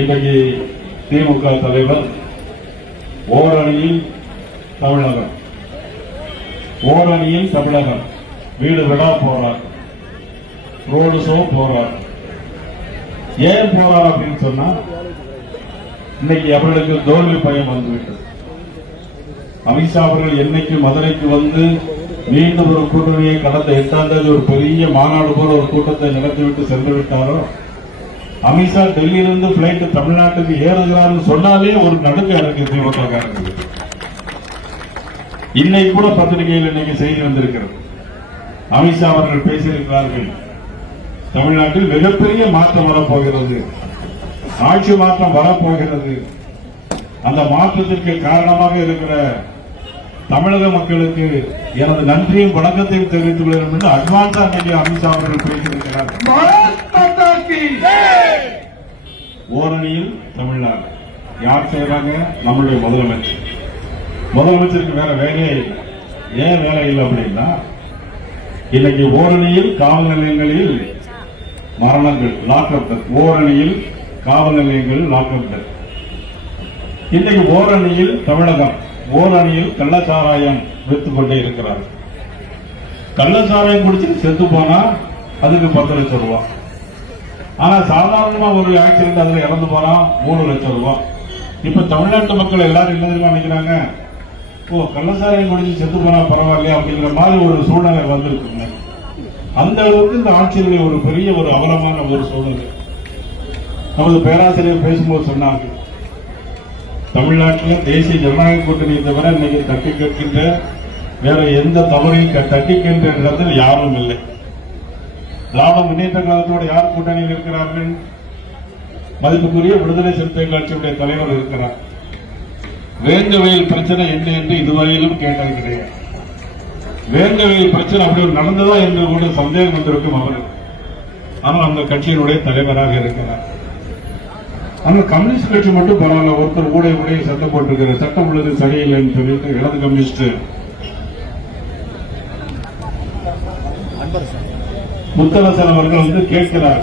இன்றைக்கு திமுக தலைவர் ஓரணியில் தமிழகம். ஓரணியில் தமிழகம். வீடு விடா போறார் ரோடு சோ போறார் ஏன் போறார் அப்படின்னு சொன்னா இன்னைக்கு அவர்களுக்கு தோல்வி பயம் வந்துவிட்டது. அமித்ஷா அவர்கள் என்னைக்கு மதுரைக்கு வந்து மீண்டும் ஒரு கூட்டணியை கடந்த எட்டாம் தேதி ஒரு பெரிய மாநாடு போல ஒரு கூட்டத்தை நடத்திவிட்டு சென்று விட்டாரோ அமித்ஷா டெல்லியிலிருந்து பிளைட் தமிழ்நாட்டுக்கு ஏறுகிறார்னு சொன்னாலே ஒரு நடுக்க இருக்கு திமுக இன்னைக்கு கூட பத்திரிகையில் இன்னைக்கு செய்தி வந்திருக்கிறது. அமித்ஷா அவர்கள் பேசியிருக்கிறார்கள். தமிழ்நாட்டில் மிகப்பெரிய மாற்றம் வரப்போகிறது. ஆட்சி மாற்றம் வரப்போகிறது. அந்த மாற்றத்திற்கு காரணமாக இருக்கிற தமிழக மக்களுக்கு எனது நன்றியும் வணக்கத்தையும் தெரிவித்துக் கொள்கிறேன் என்று அட்வான்ஸா இன்னைக்கு அமித்ஷா அவர்கள் பேசியிருக்கிறார் ஓரணியில் தமிழ்நாடு. யார் செய்யறாங்க நம்முடைய முதலமைச்சர். முதலமைச்சருக்கு வேற வேலையே இல்லை. ஏன் வேலை இல்லை அப்படின்னா இன்னைக்கு ஓரணியில் காவல் நிலையங்களில் மரணங்கள் லாக்அப் ஓரணியில் காவல் நிலையங்கள் லாக்அப் இன்னைக்கு ஓரணியில் தமிழகம் ஓரணியில் கள்ளச்சாராயம் வித்து கொண்டே இருக்கிறார் கள்ளச்சாராயம் குடிச்சிட்டு செத்து போனா அதுக்கு பத்து லட்சம் ரூபாய். ஆனா சாதாரணமா ஒரு ஆக்சிடென்ட் அதுல இறந்து போனா மூணு லட்சம் ரூபாய். இப்ப தமிழ்நாட்டு மக்கள் எல்லாரும் என்ன தெரியுமா நினைக்கிறாங்க? ஓ கள்ளசாராயம் முடிஞ்சு செத்து போனா பரவாயில்லையா அப்படிங்கிற மாதிரி ஒரு சூழ்நிலை வந்திருக்குங்க. அந்த அளவுக்கு இந்த ஆட்சியினுடைய ஒரு பெரிய ஒரு அவலமான ஒரு சூழ்நிலை. நமது பேராசிரியர் பேசும்போது சொன்னாங்க தமிழ்நாட்டில் தேசிய ஜனநாயக கூட்டணியை தவிர இன்னைக்கு தட்டி கேட்கின்ற வேற எந்த தவறையும் க- தட்டி கேட்கின்ற இடத்தில் யாரும் இல்லை. திராவிட முன்னேற்ற கழகத்தோடு யார் கூட்டணியில் இருக்கிறார்கள்? மதிப்புக்குரிய விடுதலை சிறுத்தைகள் கட்சியுடைய தலைவர் இருக்கிறார். வேங்கவேல் பிரச்சனை என்ன என்று இதுவரையிலும் கேட்டது கிடையாது. வேங்கவேல் பிரச்சனை அப்படி ஒரு நடந்ததா என்று கூட சந்தேகம் வந்திருக்கும் அவர். ஆனால் அந்த கட்சியினுடைய தலைவராக இருக்கிறார். ஆனால் கம்யூனிஸ்ட் கட்சி மட்டும் பரவாயில்ல ஒருத்தர் ஊடைய உடைய சட்டம் போட்டிருக்கிற சட்டம் உள்ளது சரியில்லைன்னு சொல்லிட்டு இடது கம்யூனிஸ்ட். முத்தரசன் அவர்கள் வந்து கேட்கிறார்.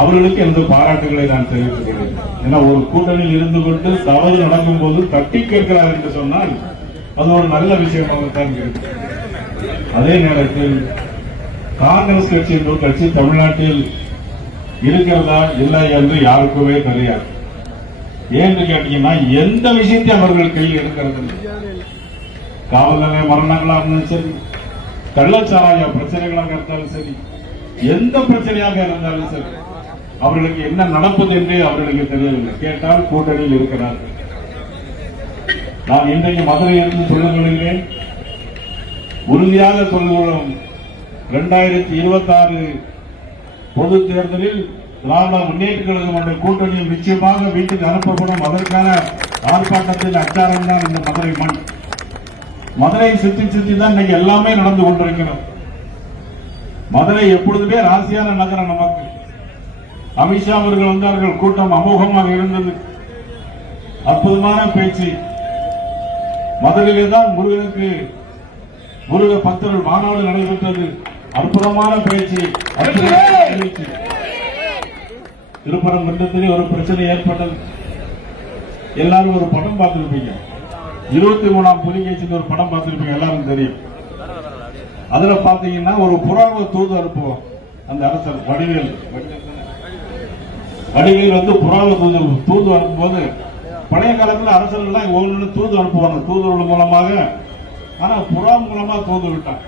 அவர்களுக்கு எந்த பாராட்டுகளை நான் தெரிவித்துக்கிறேன் ஏன்னா ஒரு கூட்டணியில் இருந்து கொண்டு தவறு நடக்கும் போது தட்டி கேட்கிறார் என்று சொன்னால் அது ஒரு நல்ல விஷயமாகத்தான் இருக்கு அதே நேரத்தில் காங்கிரஸ் கட்சி என்ற கட்சி தமிழ்நாட்டில் இருக்கிறதா இல்லை என்று யாருக்குமே தெரியாது. ஏன்னு கேட்டீங்கன்னா எந்த விஷயத்தையும் அவர்கள் கையில் இருக்கிறது காவல் நிலைய மரணங்களா இருந்தாலும் சரி கள்ளச்சாராய பிரச்சனைகளாக இருந்தாலும் சரி எந்த பிரச்சனையாக இருந்தாலும் சரி அவர்களுக்கு என்ன நடப்பது என்று அவர்களுக்கு தெரியவில்லை. கேட்டால் கூட்டணியில் இருக்கிறார்கள். நான் இன்றைக்கு மதுரையிலிருந்து கொள்கிறேன் உறுதியாக சொல்லுகிறோம் இரண்டாயிரத்தி இருபத்தி ஆறு பொது தேர்தலில் திராவிட முன்னேற்ற கழகம் கூட்டணியில் நிச்சயமாக வீட்டுக்கு அனுப்பப்படும். அதற்கான ஆர்ப்பாட்டத்தில் அச்சாரம் தான் இந்த மதுரை மண். மதுரையை சுற்றி சுற்றி தான் இன்னைக்கு எல்லாமே நடந்து கொண்டிருக்கிறது. மதுரை எப்பொழுதுமே ராசியான நகரம் நமக்கு. அமித்ஷா அவர்கள் வந்தார்கள் கூட்டம் அமோகமாக இருந்தது. அற்புதமான பேச்சு. மதுரையிலே தான் முருகனுக்கு முருக பக்தர்கள் மாநாடு நடைபெற்றது. அற்புதமான பேச்சு. அற்புதமான பேச்சு. திருப்பரங்குன்றத்திலே ஒரு பிரச்சனை ஏற்பட்டது. எல்லாரும் ஒரு படம் பார்த்துருப்பீங்க. இருபத்தி மூணாம் புலிகேசின்னு ஒரு படம் பார்த்துருப்பீங்க எல்லாரும் தெரியும். அதுல பாத்தீங்கன்னா ஒரு புறாவை தூது அனுப்புவோம் அந்த அரசர் வடிவேல். வடிவேல் வந்து புறாவை தூது தூது அனுப்பும்போது பழைய காலத்துல அரசர்கள்லாம் ஒவ்வொரு தூது அனுப்புவாங்க தூதுவர்கள் மூலமாக. ஆனா புறா மூலமா தூது விட்டான்.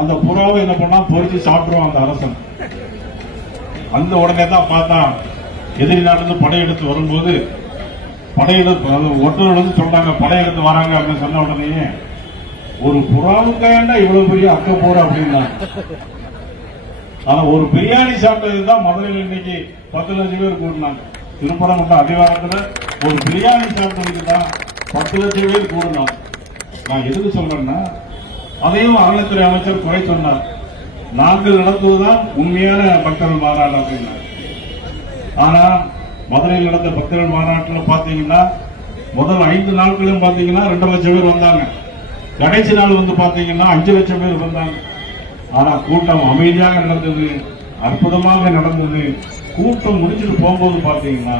அந்த புறாவை என்ன பண்ணா பொறிச்சு சாப்பிடுவான் அந்த அரசன். அந்த உடனே தான் பார்த்தான் எதிரி நாட்டிலிருந்து படையெடுத்து வரும்போது படையெடுத்து அது ஒட்டுநர் வந்து சொல்றாங்க படையெடுத்து வராங்க அப்படின்னு சொன்ன உடனே ஒரு புறாவுக்காண்டா இவ்வளவு பெரிய அக்க போற அப்படின்னா? ஆனா ஒரு பிரியாணி சாப்பிட்டது தான் மதுரையில் இன்னைக்கு பத்து லட்சம் பேர் கூடினாங்க. திருப்பரங்குன்ற அதிகாரத்துல ஒரு பிரியாணி சாப்பிட்டதுக்கு தான் பத்து லட்சம் பேர் கூடினாங்க. நான் எதுக்கு சொல்றேன்னா அதையும் அறநிலைத்துறை அமைச்சர் குறை சொன்னார். நாங்கள் நடத்துவதுதான் உண்மையான மக்கள் மாநாடு அப்படின்னார். ஆனா மதுரையில் நடந்த பக்தர்கள் மாநாட்டில் பாத்தீங்கன்னா முதல் ஐந்து நாட்களும் பாத்தீங்கன்னா ரெண்டு லட்சம் பேர் வந்தாங்க. கடைசி நாள் வந்து பாத்தீங்கன்னா அஞ்சு லட்சம் பேர் வந்தாங்க. ஆனா கூட்டம் அமைதியாக நடந்தது அற்புதமாக நடந்தது. கூட்டம் முடிச்சுட்டு போகும்போது பாத்தீங்கன்னா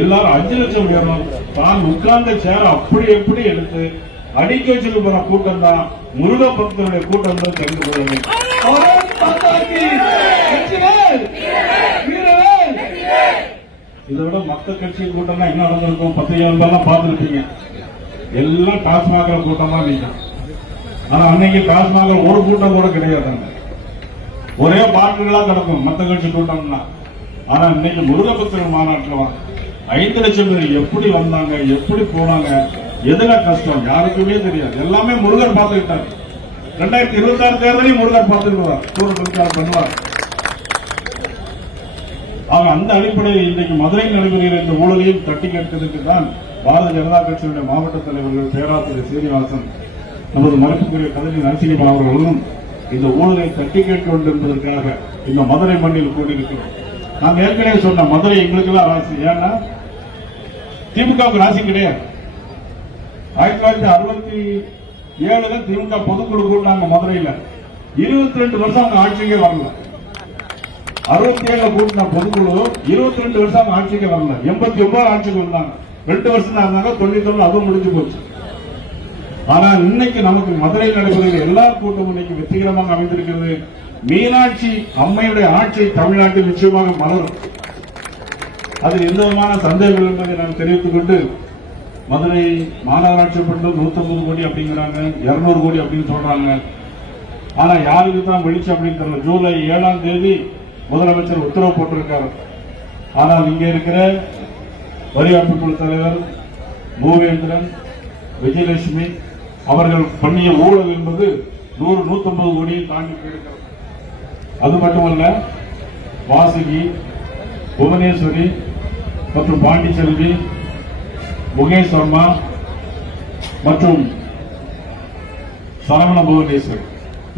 எல்லாரும் அஞ்சு லட்சம் உயரணும் தான் உட்கார்ந்த சேர அப்படி எப்படி எடுத்து அடிக்க வச்சுட்டு போற கூட்டம் தான் முருக பக்தருடைய கூட்டம் தான் தெரிந்து கொள்ள வேண்டும் இதை விட மற்ற கட்சி கூட்டம் தான் என்ன நடந்திருக்கும்? பத்து எல்லாம் பார்த்துருப்பீங்க. எல்லாம் டாஸ்மாக கூட்டமா நீங்க ஆனா அன்னைக்கு டாஸ்மாக ஒரு கூட்டம் கூட கிடையாது ஒரே பாட்டுகளா கிடக்கும் மத்த கட்சி கூட்டம்னா. ஆனா இன்னைக்கு முருகபத்திரன் மாநாட்டில் ஐந்து லட்சம் பேர் எப்படி வந்தாங்க எப்படி போனாங்க எதுல கஷ்டம் யாருக்குமே தெரியாது. எல்லாமே முருகன் பார்த்துக்கிட்டாரு. ரெண்டாயிரத்தி இருபத்தி ஆறு தேர்தலையும் முருகன் பார்த்துக்கிட்டு சூர பிரச்சாரம் பண்ணுவார். ஆக அந்த அடிப்படையில் இன்றைக்கு மதுரையில் நடைபெறுகிற இந்த ஊழலையும் தட்டி கேட்பதற்கு தான் பாரதிய ஜனதா கட்சியுடைய மாவட்ட தலைவர்கள் பேராசிரியர் சீனிவாசன் நமது மதிப்புக்குரிய கலைஞர் நரசிம்மா அவர்களும் இந்த ஊழலை தட்டி கேட்க வேண்டும் என்பதற்காக இந்த மதுரை மண்ணில் கூடியிருக்கிறோம். நான் ஏற்கனவே சொன்ன மதுரை எங்களுக்கு தான் ராசி. ஏன்னா திமுகவுக்கு ராசி கிடையாது. ஆயிரத்தி தொள்ளாயிரத்தி அறுபத்தி ஏழுல திமுக பொதுக்குழு கூட்டாங்க மதுரையில. இருபத்தி ரெண்டு வருஷம் அவங்க ஆட்சிக்கே வரல. அறுபத்தி ஏழுல கூட்டின பொதுக்குழு இருபத்தி ரெண்டு வருஷம் ஆட்சிக்கு வரல. எண்பத்தி ஒன்பது ஆட்சிக்கு வந்தாங்க. ரெண்டு வருஷம் தான் இருந்தாங்க தொண்ணூத்தி ஒண்ணு அதுவும் முடிஞ்சு போச்சு. ஆனா இன்னைக்கு நமக்கு மதுரையில் நடைபெறுகிற எல்லா கூட்டமும் இன்னைக்கு வெற்றிகரமாக அமைந்திருக்கிறது. மீனாட்சி அம்மையுடைய ஆட்சி தமிழ்நாட்டில் நிச்சயமாக மலரும். அதில் எந்த விதமான சந்தேகம் என்பதை நான் தெரிவித்துக் கொண்டு மதுரை மாநகராட்சி மட்டும் 150 கோடி அப்படிங்கிறாங்க 200 கோடி அப்படின்னு சொல்றாங்க. ஆனா யாருக்கு தான் வெளிச்சம் அப்படின்னு தெரியல. ஜூலை ஏழாம் தேதி முதலமைச்சர் உத்தரவு போட்டிருக்காரு. ஆனால் இங்க இருக்கிற வரி குழு தலைவர் மூவேந்திரன் விஜயலட்சுமி அவர்கள் பண்ணிய ஊழல் என்பது நூறு நூத்தம்பது கோடியை தாண்டி போயிருக்கிறது. அது மட்டுமல்ல வாசுகி புவனேஸ்வரி மற்றும் பாண்டிச்செல்வி முகேஷ் வர்மா மற்றும் சரவண புவனேஸ்வரி.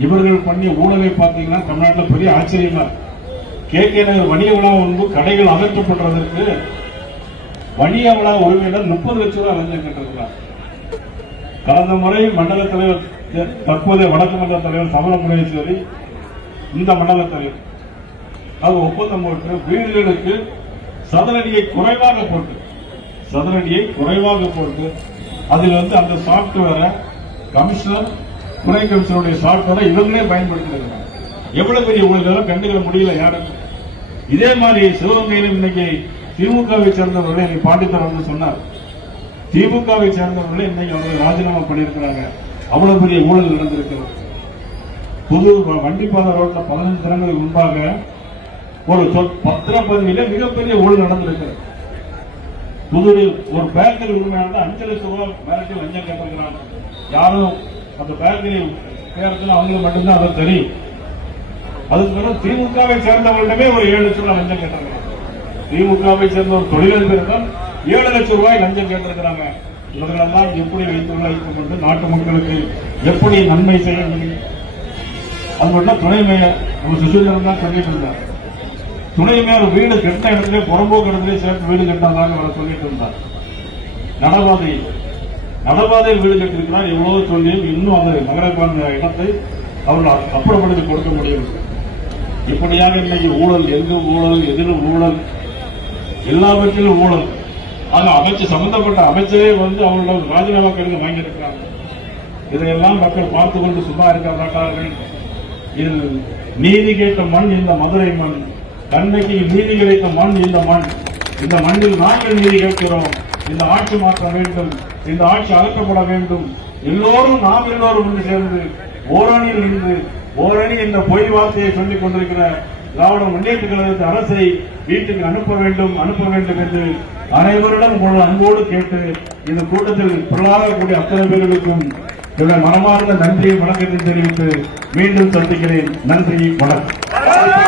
இவர்கள் பண்ணிய ஊழலை பார்த்தீங்கன்னா தமிழ்நாட்டில் பெரிய ஆச்சரியமா கே கே நகர் வணிக விழா முன்பு கடைகள் அகற்றப்படுறதற்கு வணிக விழா உரிமையினர் முப்பது லட்சம் ரூபாய் லஞ்சம் கேட்டிருக்கிறார். கடந்த முறை மண்டல தலைவர் தற்போதைய வடக்கு மண்டல தலைவர் சமர முனேஸ்வரி இந்த மண்டல தலைவர் அது ஒப்பந்தம் போட்டு வீடுகளுக்கு சதுரடியை குறைவாக போட்டு சதுரடியை குறைவாக போட்டு அதில் வந்து அந்த சாப்ட்வேரை கமிஷனர் துணை கமிஷனருடைய சாப்ட்வேரை இவங்களே பயன்படுத்திருக்காங்க எவ்வளவு பெரிய ஊழல்களும் கண்டுக்கிற முடியல யாரும் இதே மாதிரி சிவகங்கையிலும் இன்னைக்கு திமுகவை சேர்ந்தவர்களே இன்னைக்கு பாண்டித்தர் வந்து சொன்னார். திமுகவை சேர்ந்தவர்களே இன்னைக்கு அவர்கள் ராஜினாமா பண்ணியிருக்கிறாங்க. அவ்வளவு பெரிய ஊழல் நடந்திருக்கிறது. புது வண்டிப்பாதை ரோட்ல பதினஞ்சு தினங்களுக்கு முன்பாக ஒரு சொ- பத்திரப்பதிவில மிகப்பெரிய ஊழல் நடந்திருக்கிறது. புதுரில் ஒரு பேங்கில் உண்மையானது அஞ்சு லட்சம் ரூபாய் மிரட்டி லஞ்சம் கேட்டிருக்கிறாங்க. யாரும் அந்த பேக்கரி பேரத்தில் அவங்களுக்கு மட்டும்தான் அதை தெரியும். அதுக்கு பிறகு திமுகவை சேர்ந்தவர்களிடமே ஒரு ஏழு லட்சம் ரூபாய் லஞ்சம் கேட்டிருக்கிறாங்க. திமுகவை சேர்ந்த ஒரு தொழிலதிபர்கள் ஏழு லட்சம் ரூபாய் லஞ்சம் கேட்டிருக்கிறாங்க. இவர்களெல்லாம் எப்படி வைத்துள்ள வைத்துக் கொண்டு நாட்டு மக்களுக்கு எப்படி நன்மை செய்ய முடியும்? அது மட்டும் துணை மேயர் நம்ம சுசீந்திரன் தான் சொல்லிட்டு இருந்தார். துணை மேயர் வீடு கெட்ட இடத்துல புறம்போக்கு இடத்துல சேர்த்து வீடு கட்டாதாங்க அவர் சொல்லிட்டு இருந்தார். நடபாதை நடபாதையில் வீடு கட்டிருக்கிறார் எவ்வளவு சொல்லியும் இன்னும் அந்த நகரப்பான இடத்தை அவர்கள் அப்புறப்படுத்தி கொடுக்க முடியவில்லை. இப்படியாக இன்னைக்கு ஊழல் எங்கும் ஊழல் எதிலும் ஊழல் எல்லாவற்றிலும் ஊழல். ஆக அமைச்சு சம்பந்தப்பட்ட அமைச்சரே வந்து அவர்களோட ராஜினாமா கடிதம் வாங்கியிருக்கிறாங்க. இதையெல்லாம் மக்கள் பார்த்து கொண்டு சும்மா இருக்க மாட்டார்கள். இது நீதி கேட்ட மண் இந்த மதுரை மண். தன்னைக்கு நீதி கிடைத்த மண் இந்த மண். இந்த மண்ணில் நாங்கள் நீதி கேட்கிறோம். இந்த ஆட்சி மாற்ற வேண்டும். இந்த ஆட்சி அகற்றப்பட வேண்டும். எல்லோரும் நாம் எல்லோரும் ஒன்று சேர்ந்து ஓரணியில் நின்று ஓரணி என்ற பொய் வார்த்தையை சொல்லிக் கொண்டிருக்கிற திராவிட முன்னேற்ற கழகத்து அரசை வீட்டுக்கு அனுப்ப வேண்டும் அனுப்ப வேண்டும் என்று அனைவரிடம் அன்போடு கேட்டு இந்த கூட்டத்தில் பொருளாதாரக்கூடிய அத்தனை பேர்களுக்கும் மனமார்ந்த நன்றியை வணக்கத்தை தெரிவித்து மீண்டும் சந்திக்கிறேன். நன்றி வணக்கம்.